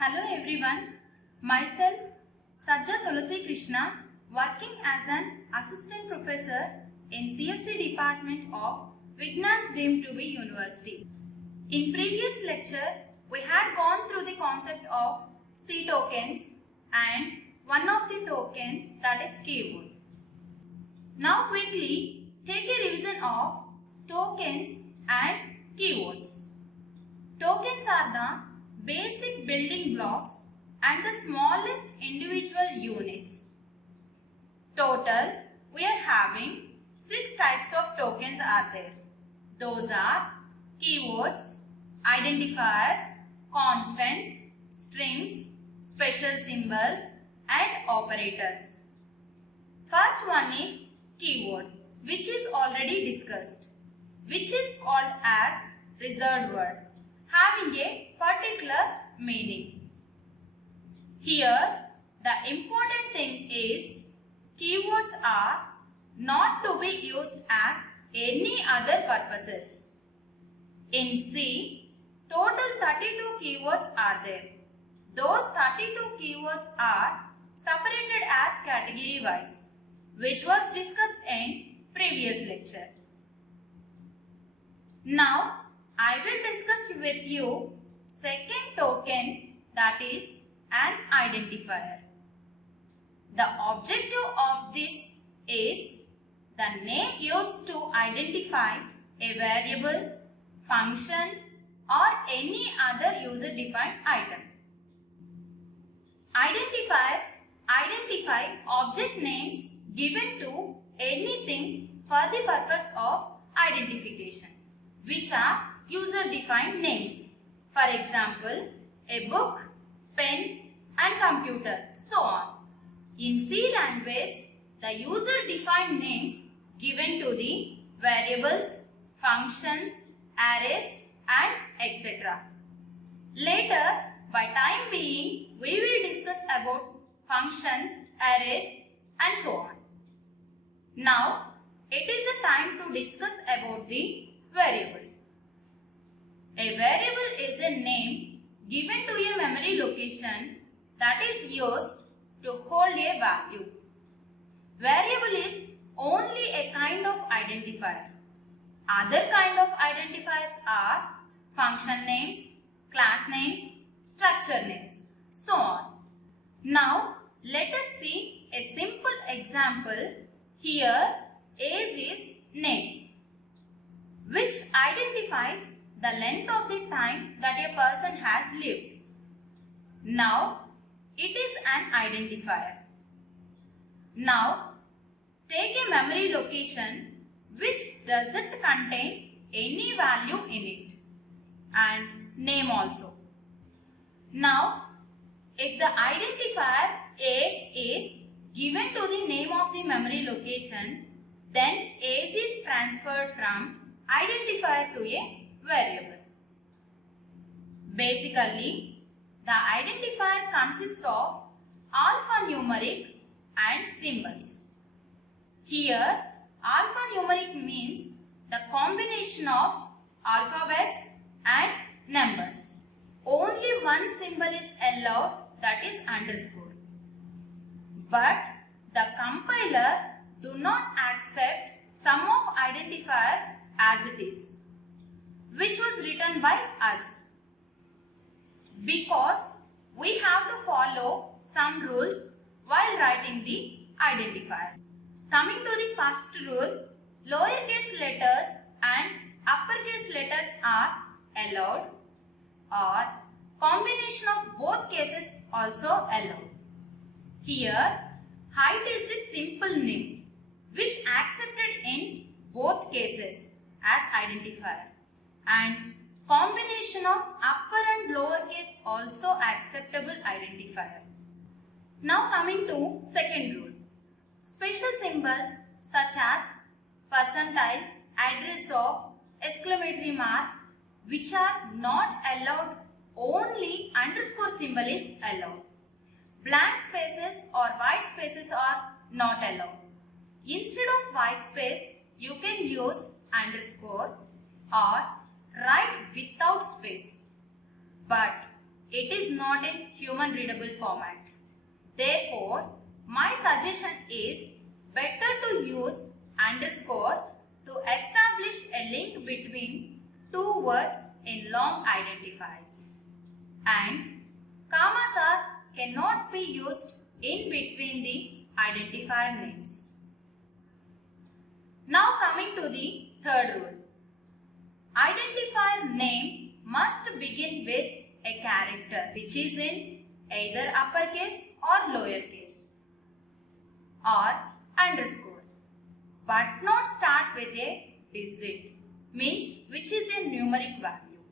Hello everyone, myself Sajja Tulasi Krishna, working as an assistant professor in CSC department of Vignan deemed to be University. In previous lecture, we had gone through the concept of C tokens and one of the token, that is keyword. Now quickly take a revision of tokens and keywords. Tokens are the basic building blocks and the smallest individual units. Total, we are having 6 types of tokens are there. Those are keywords, identifiers, constants, strings, special symbols and operators. First one is keyword, which is already discussed, which is called as reserved word, having a particular meaning. Here, the important thing is keywords are not to be used as any other purposes. In C, total 32 keywords are there. Those 32 keywords are separated as category wise, which was discussed in previous lecture. Now, I will discuss with you second token, that is an identifier. The objective of this is the name used to identify a variable, function or any other user-defined item. Identifiers identify object names given to anything for the purpose of identification, which are user-defined names. For example, a book, pen and computer, so on. In C language, the user-defined names given to the variables, functions, arrays and etc. Later, by time being, we will discuss about functions, arrays and so on. Now, it is a time to discuss about the variable. A variable is a name given to a memory location that is used to hold a value. Variable is only a kind of identifier. Other kind of identifiers are function names, class names, structure names, so on. Now, let us see a simple example. Here, age is name, which identifies the length of the time that a person has lived. Now, it is an identifier. Now, take a memory location which doesn't contain any value in it and name also. Now, if the identifier age is given to the name of the memory location, then age is transferred from identifier to a variable. Basically, the identifier consists of alphanumeric and symbols. Here, alphanumeric means the combination of alphabets and numbers. Only one symbol is allowed, that is underscore. But the compiler do not accept some of identifiers as it is, which was written by us, because we have to follow some rules while writing the identifiers. Coming to the first rule, lowercase letters and uppercase letters are allowed, or combination of both cases also allowed. Here, height is the simple name which accepted in both cases as identifier, and combination of upper and lower case also acceptable identifier. Now coming to second rule. Special symbols such as percentile, address of, exclamatory mark, which are not allowed, only underscore symbol is allowed. Blank spaces or white spaces are not allowed. Instead of white space, you can use underscore or write without space. But it is not in human readable format. Therefore, my suggestion is better to use underscore to establish a link between two words in long identifiers. And commas cannot be used in between the identifier names. Now coming to the third rule. Identifier name must begin with a character which is in either uppercase or lowercase or underscore, but not start with a digit, means which is a numeric value.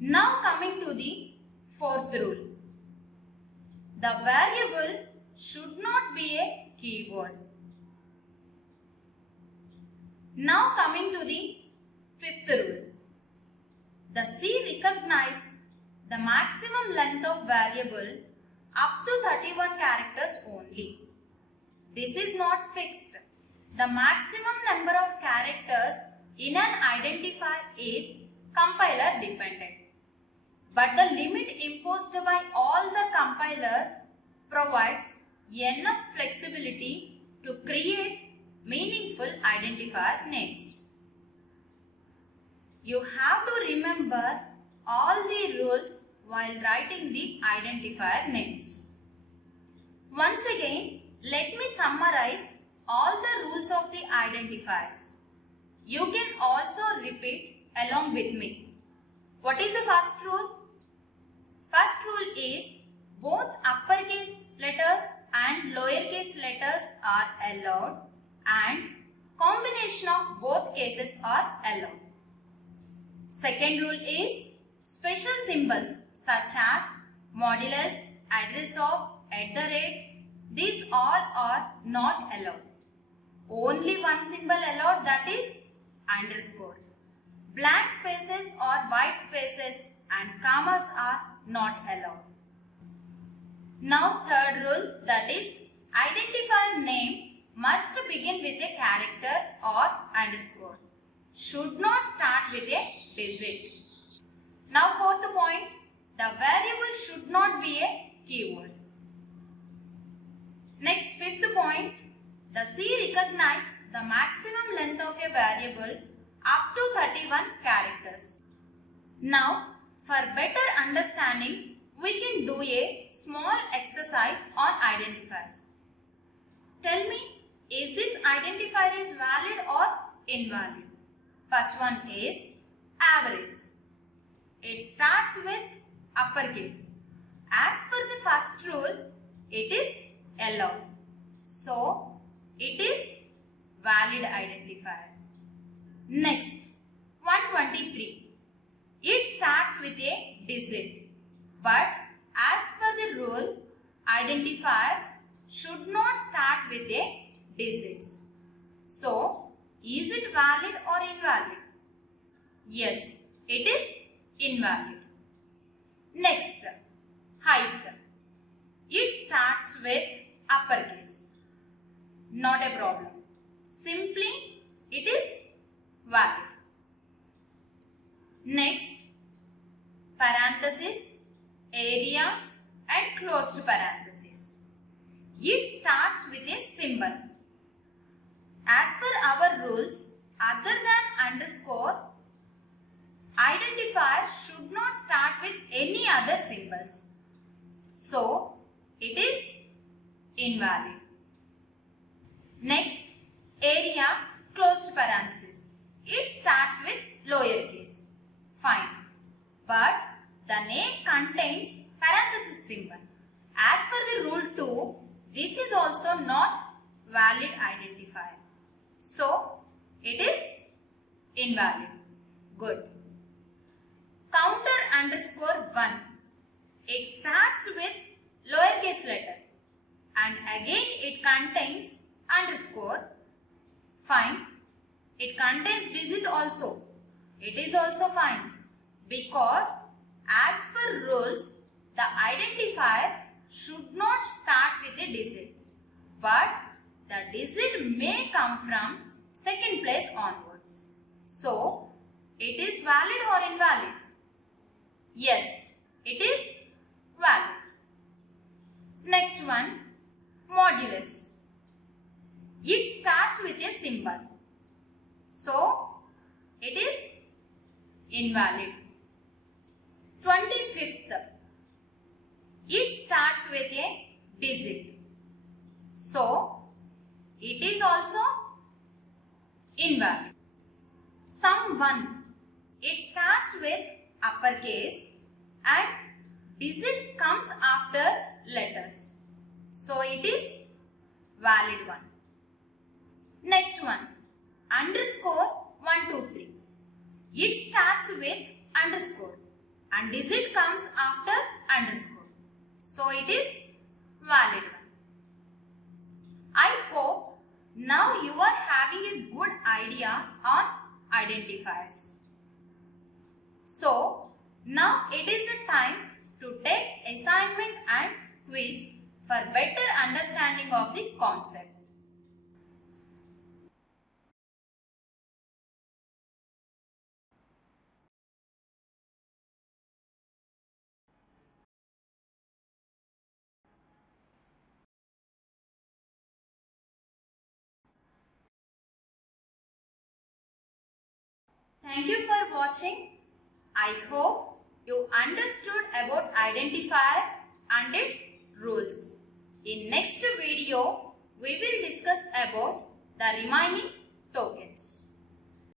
Now coming to the fourth rule. The variable should not be a keyword. Now coming to the fifth rule. The C recognizes the maximum length of variable up to 31 characters only. This is not fixed. The maximum number of characters in an identifier is compiler dependent. But the limit imposed by all the compilers provides enough flexibility to create meaningful identifier names. You have to remember all the rules while writing the identifier names. Once again, let me summarize all the rules of the identifiers. You can also repeat along with me. What is the first rule? First rule is both uppercase letters and lowercase letters are allowed and combination of both cases are allowed. Second rule is special symbols such as modulus, address of, at the rate, these all are not allowed. Only one symbol allowed, that is underscore. Blank spaces or white spaces and commas are not allowed. Now third rule, that is identifier name must begin with a character or underscore. Should not start with a digit. Now fourth point, the variable should not be a keyword. Next fifth point, the C recognizes the maximum length of a variable up to 31 characters. Now for better understanding, we can do a small exercise on identifiers. Tell me, is this identifier is valid or invalid? First one is average. It starts with uppercase. As per the first rule, it is allowed. So, it is valid identifier. Next, 123. It starts with a digit. But as per the rule, identifiers should not start with a digits. So, is it valid or invalid? Yes, it is invalid. Next, height. It starts with uppercase. Not a problem. Simply, it is valid. Next, parenthesis, area and closed parenthesis. It starts with a symbol. As per our rules, other than underscore, identifier should not start with any other symbols. So, it is invalid. Next, area closed parenthesis. It starts with lowercase. Fine. But the name contains parenthesis symbol. As per the rule 2, this is also not valid identifier. So, it is invalid. Good. Counter underscore 1. It starts with lowercase letter and again it contains underscore. Fine. It contains digit also. It is also fine because as per rules, the identifier should not start with a digit, but the digit may come from second place onwards. So, it is valid or invalid? Yes, it is valid. Next one, modulus. It starts with a symbol, so it is invalid. 25th. It starts with a digit, so it is also invalid. Sum 1. It starts with uppercase and digit comes after letters, so it is valid one. Next one, underscore 123. It starts with underscore and digit comes after underscore, so it is valid one. I hope now you are having a good idea on identifiers. So now it is the time to take assignment and quiz for better understanding of the concept. Thank you for watching. I hope you understood about identifier and its rules. In next video, we will discuss about the remaining tokens.